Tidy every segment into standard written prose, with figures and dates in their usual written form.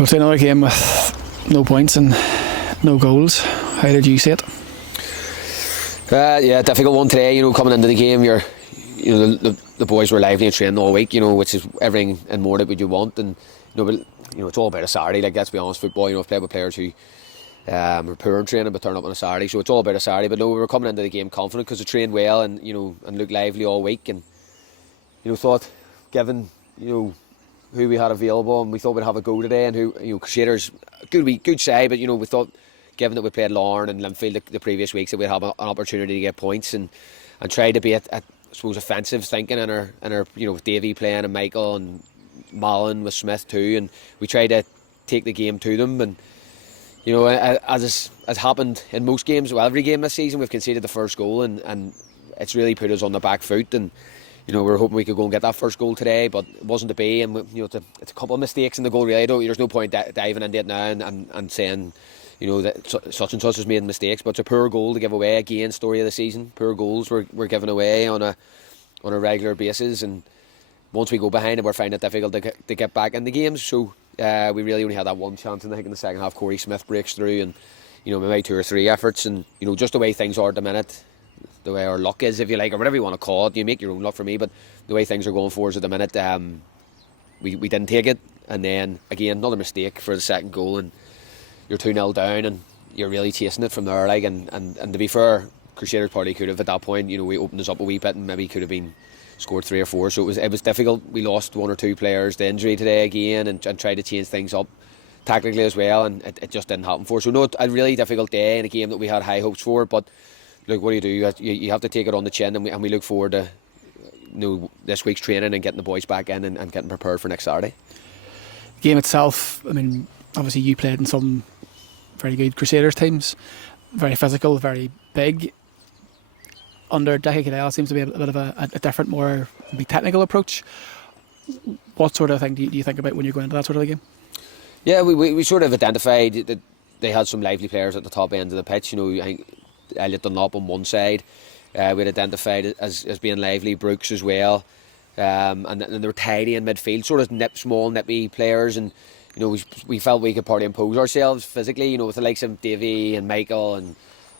Coach, another game with no points and no goals. How did you see it? Yeah, difficult one today. Coming into the game, the boys were lively and training all week. Which is everything and more that would you want. And it's all about a Saturday. Like, let's be honest, football. I've played with players who were poor in training but turn up on a Saturday. So it's all about a Saturday. But no, we were coming into the game confident because they trained well and and looked lively all week. And thought, given who we had available, and we thought we'd have a go today. And who Crusaders, good side, but we thought, given that we played Larne and Linfield the previous weeks, that we'd have an opportunity to get points and try to be at I suppose offensive thinking in our with Davy playing and Michael and Malin with Smith too, and we tried to take the game to them. And as happened in most games, well, every game this season, we've conceded the first goal, and it's really put us on the back foot. And we're hoping we could go and get that first goal today, but it wasn't to be. And it's a couple of mistakes in the goal. Really, there's no point diving into it now and saying that such and such has made mistakes. But it's a poor goal to give away again. Story of the season: poor goals we're giving away on a regular basis. And once we go behind it, we're finding it difficult to get back in the games. So we really only had that one chance. And I think in the second half, Corey Smith breaks through, and maybe 2 or 3 efforts. And just the way things are at the minute, the way our luck is, if you like, or whatever you want to call it. You make your own luck for me, but the way things are going for us at the minute, we didn't take it. And then again, another mistake for the second goal, and you're 2-0 down, and you're really chasing it from there. Like, and to be fair, Crusaders probably could have at that point. We opened us up a wee bit, and maybe could have been scored 3 or 4. So it was difficult. We lost 1 or 2 players to injury today again, and tried to change things up tactically as well, and it just didn't happen for us. So no, a really difficult day in a game that we had high hopes for, but. Look, what do? You have to take it on the chin, and we look forward to this week's training and getting the boys back in and getting prepared for next Saturday. The game itself, I mean, obviously you played in some very good Crusaders teams, very physical, very big. Under Decky Cadell seems to be a bit of a different, more technical approach. What sort of thing do you think about when you're going into that sort of a game? Yeah, we sort of identified that they had some lively players at the top end of the pitch. I think Elliot Dunlop on one side, we'd identified as being lively. Brooks as well, and they were tidy in midfield, sort of small, nippy players. And we felt we could probably impose ourselves physically. with the likes of Davy and Michael and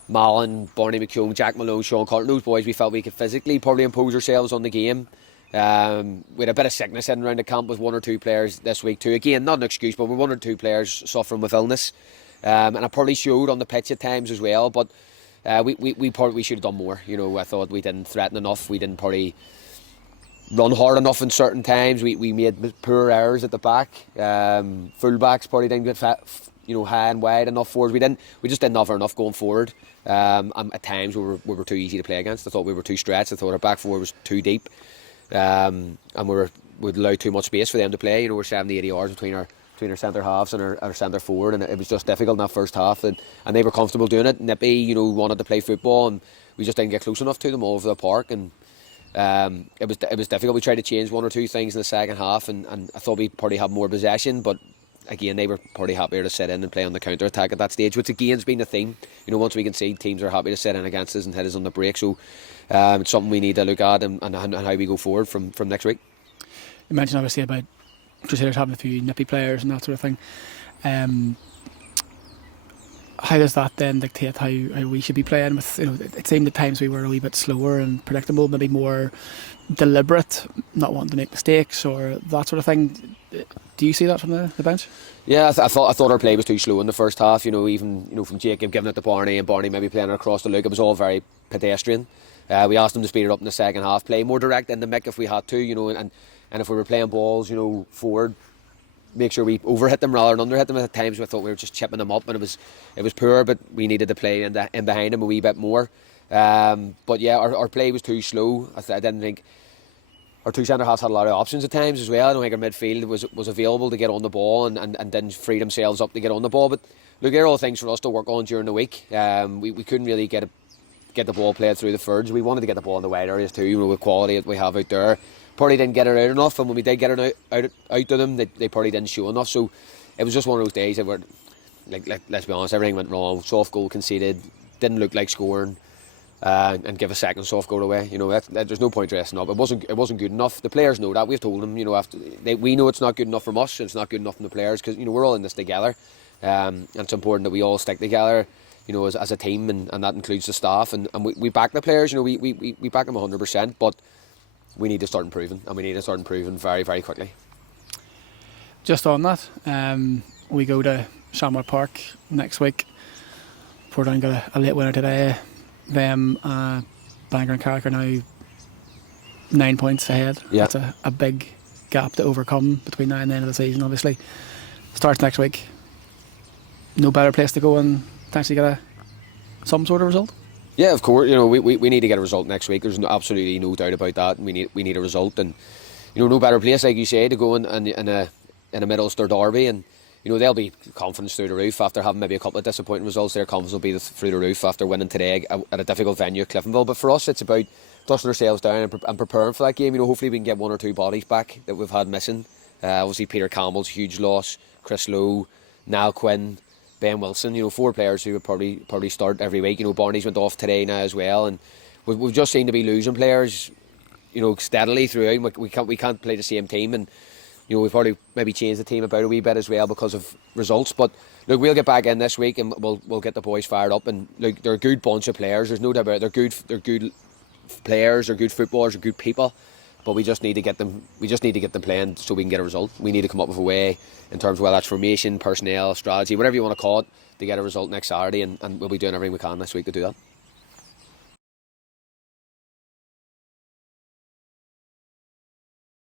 Malin, Barney McCune, Jack Malone, Sean Carter, those boys, we felt we could physically probably impose ourselves on the game. We had a bit of sickness in around the camp with 1 or 2 players this week too. Again, not an excuse, but with 1 or 2 players suffering with illness, and it probably showed on the pitch at times as well. But we should have done more. I thought we didn't threaten enough. We didn't probably run hard enough in certain times. We made poor errors at the back. Fullbacks probably didn't get high and wide enough forwards. We just didn't offer enough going forward. At times we were too easy to play against. I thought we were too stretched. I thought our back four was too deep, and we'd allow too much space for them to play. We're 70-80 yards between our centre halves and our centre forward, and it was just difficult in that first half, and they were comfortable doing it. Nippy, wanted to play football, and we just didn't get close enough to them all over the park, and it was difficult. We tried to change 1 or 2 things in the second half, and I thought we'd probably have more possession, but again, they were probably happier to sit in and play on the counter attack at that stage, which again has been the theme. Once we can see teams are happy to sit in against us and hit us on the break, so it's something we need to look at and how we go forward from next week. You mentioned obviously about Crusaders having a few nippy players and that sort of thing. How does that then dictate how we should be playing? With it seemed at times we were a wee bit slower and predictable, maybe more deliberate, not wanting to make mistakes or that sort of thing. Do you see that from the bench? Yeah, I thought our play was too slow in the first half. Even from Jacob giving it to Barney and Barney maybe playing it across the look, it was all very pedestrian. We asked him to speed it up in the second half, play more direct in the mick if we had to, and if we were playing balls, forward, make sure we overhit them rather than underhit them. At times we thought we were just chipping them up, and it was poor, but we needed to play in behind them a wee bit more. But yeah, our play was too slow. I didn't think our 2 centre halves had a lot of options at times as well. I don't think our midfield was available to get on the ball and didn't free themselves up to get on the ball. But look, they're all things for us to work on during the week. We couldn't really get the ball played through the thirds. We wanted to get the ball in the wide areas too, with quality that we have out there. Probably didn't get it out enough, and when we did get it out to them, they probably didn't show enough. So it was just one of those days that were, like let's be honest, everything went wrong. Soft goal conceded, didn't look like scoring. and give a second soft goal away. You know, there's no point dressing up. It wasn't good enough. The players know that. We've told them. You know, we know it's not good enough from us, and it's not good enough from the players, because, you know, we're all in this together, and it's important that we all stick together, you know, as a team, and that includes the staff, and we back the players. You know, we back them 100%, but we need to start improving, and we need to start improving very, very quickly. Just on that, we go to Shamrock Park next week. Portadown got a late winner today. Them, Bangor and Carrick are now 9 points ahead. Yeah. That's a big gap to overcome between now and the end of the season, obviously. Starts next week. No better place to go and potentially get some sort of result? Yeah, of course. You know, we need to get a result next week. There's absolutely no doubt about that. We need a result, and, you know, no better place, like you say, to go in a Middlesbrough derby, and, you know, they'll be confidence through the roof after having maybe a couple of disappointing results. Their confidence will be through the roof after winning today at a difficult venue at Cliftonville. But for us, it's about dusting ourselves down and preparing for that game. You know, hopefully we can get one or two bodies back that we've had missing. Obviously Peter Campbell's a huge loss, Chris Lowe, Niall Quinn, Ben Wilson. You know, 4 players who would probably start every week. You know, Barney's went off today now as well, and we've just seemed to be losing players, you know, steadily throughout. We can't play the same team, and, you know, we've probably maybe changed the team about a wee bit as well because of results. But look, we'll get back in this week, and we'll get the boys fired up. And look, they're a good bunch of players. There's no doubt about it. They're good players. They're good footballers. They're good people. But we just need to get them. We just need to get them playing so we can get a result. We need to come up with a way in terms of whether that's formation, personnel, strategy, whatever you want to call it, to get a result next Saturday. And we'll be doing everything we can this week to do that.